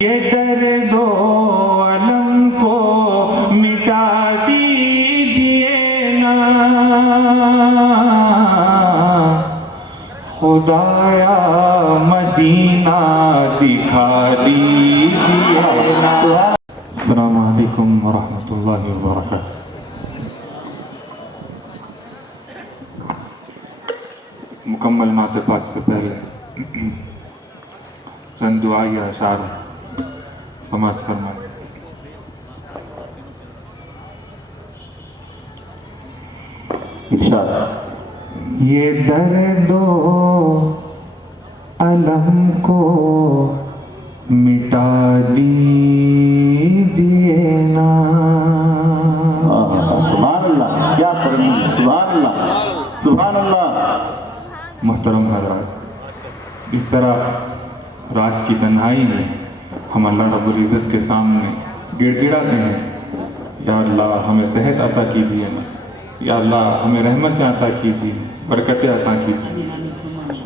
ये दर्दो अलम को मिटा दीजिए ना, खुदाया मदीना दिखा दीजिए ना। अस्सलामु अलैकुम वरहमतुल्लाहि वबरकातुह। मुकम्मल नाते पाक से पहले चंद दुआ या अशार समाज फरमाए। इरशाद। ये दर्दो अलम को मिटा दीजिए ना। सुभान अल्लाह, क्या फरमान, सुभान अल्लाह, सुभान अल्लाह। मोहतरम हज़रात, जिस तरह रात की तन्हाई में हम अल्लाह रब्बुल इज़्ज़त के सामने गिड़गिड़ाते हैं, या अल्लाह हमें सेहत अता कीजिए ना, या अल्लाह हमें रहमत अता कीजिए, बरकतें अता कीजिए,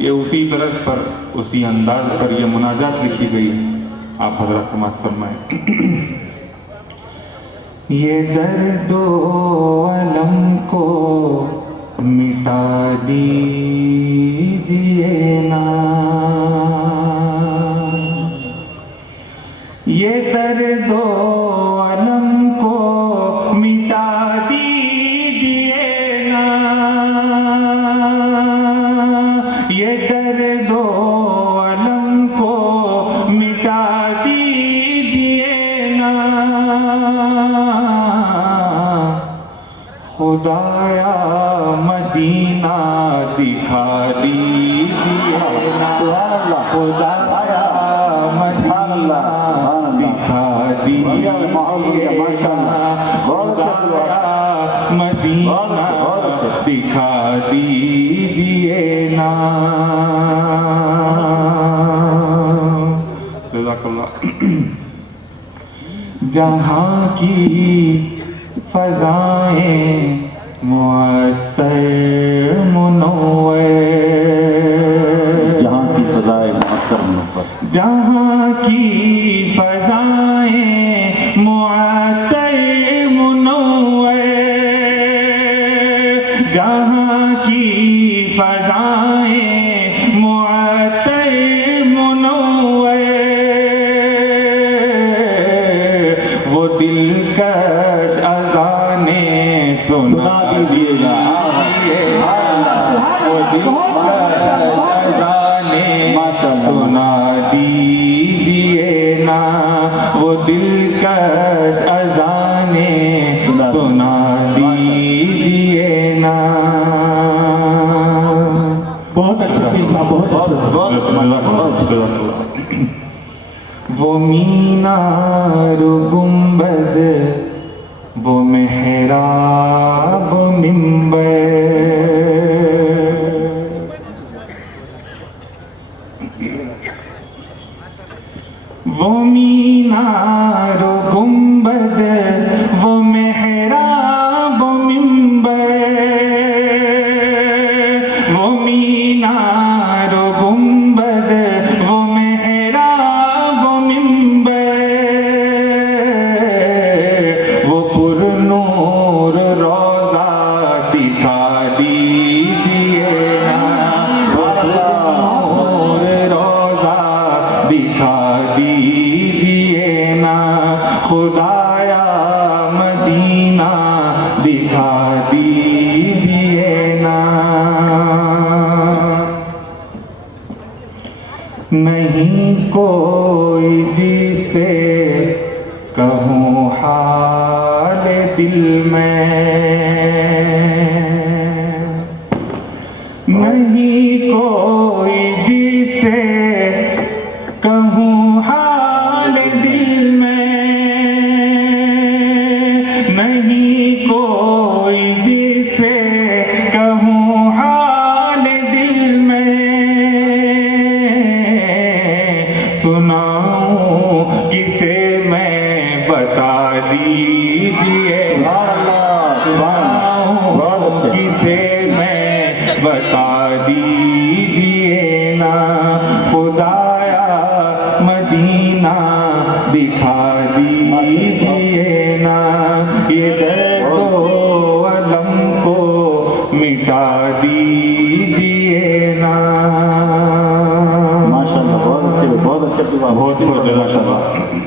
ये उसी तरह पर उसी अंदाज पर यह मुनाजात लिखी गई है। आप हज़रात समाअत फरमाएं। ये दर्दो अलम को मिटा दीजिए ना, ये दर्दो अलम को मिटा दीजिए ना, ये दर्दो अलम को मिटा दीजिए ना, खुदाया मदीना दिखा दीजिए ना, खुदाया मदीना दिखा दीजिए ना, खुदाया मदीना दिखा दीजिए ना। जहाँ की फ़ज़ाएं मुअत्तर मुनव्वर, जहाँ की फ़ज़ाएं मुअत्तर मुनव्वर, जहाँ की फ़ज़ाएं मुअत्तर मुनव्वर, जहाँ की फ़ज़ाएं मुअत्तर मुनव्वर, वो दिलकश अज़ाने सुना दीजिएगा, वो दिलकश अज़ाने सुना दीजिए ना, वो दिलकश अज़ाने सुना दीजिए ना। बहुत अच्छा, बहुत अच्छा। वो मीनार गुंबद, वो मेहराब मिंबर, वो मीनार गुंबद, वो मेहराब मिंबर, वो मीनार गुंबद, वो मेहराब मिंबर, वो पुरनूर रोज़ा दिखा दीजिए ना, वो पुरनूर रोज़ा दिखा दीजिए ना, खुदाया मदीना दिखा दीजिए ना। नहीं कोई जिसे कहूँ हाल दिल में, नहीं कोई जिसे कहूँ हाल दिल में, नहीं कोई जिसे कहूँ हाल दिल में, सुनाऊं किसे मैं बता दीजिए, सुनाऊं किसे मैं बता दीजिए ना, दिखा दीजिए ना ये दर्दो अलम को मिटा दीजिए ना। माशाल्लाह, बहुत अच्छे दुआ। बहुत बहुत जज़ाकल्लाह।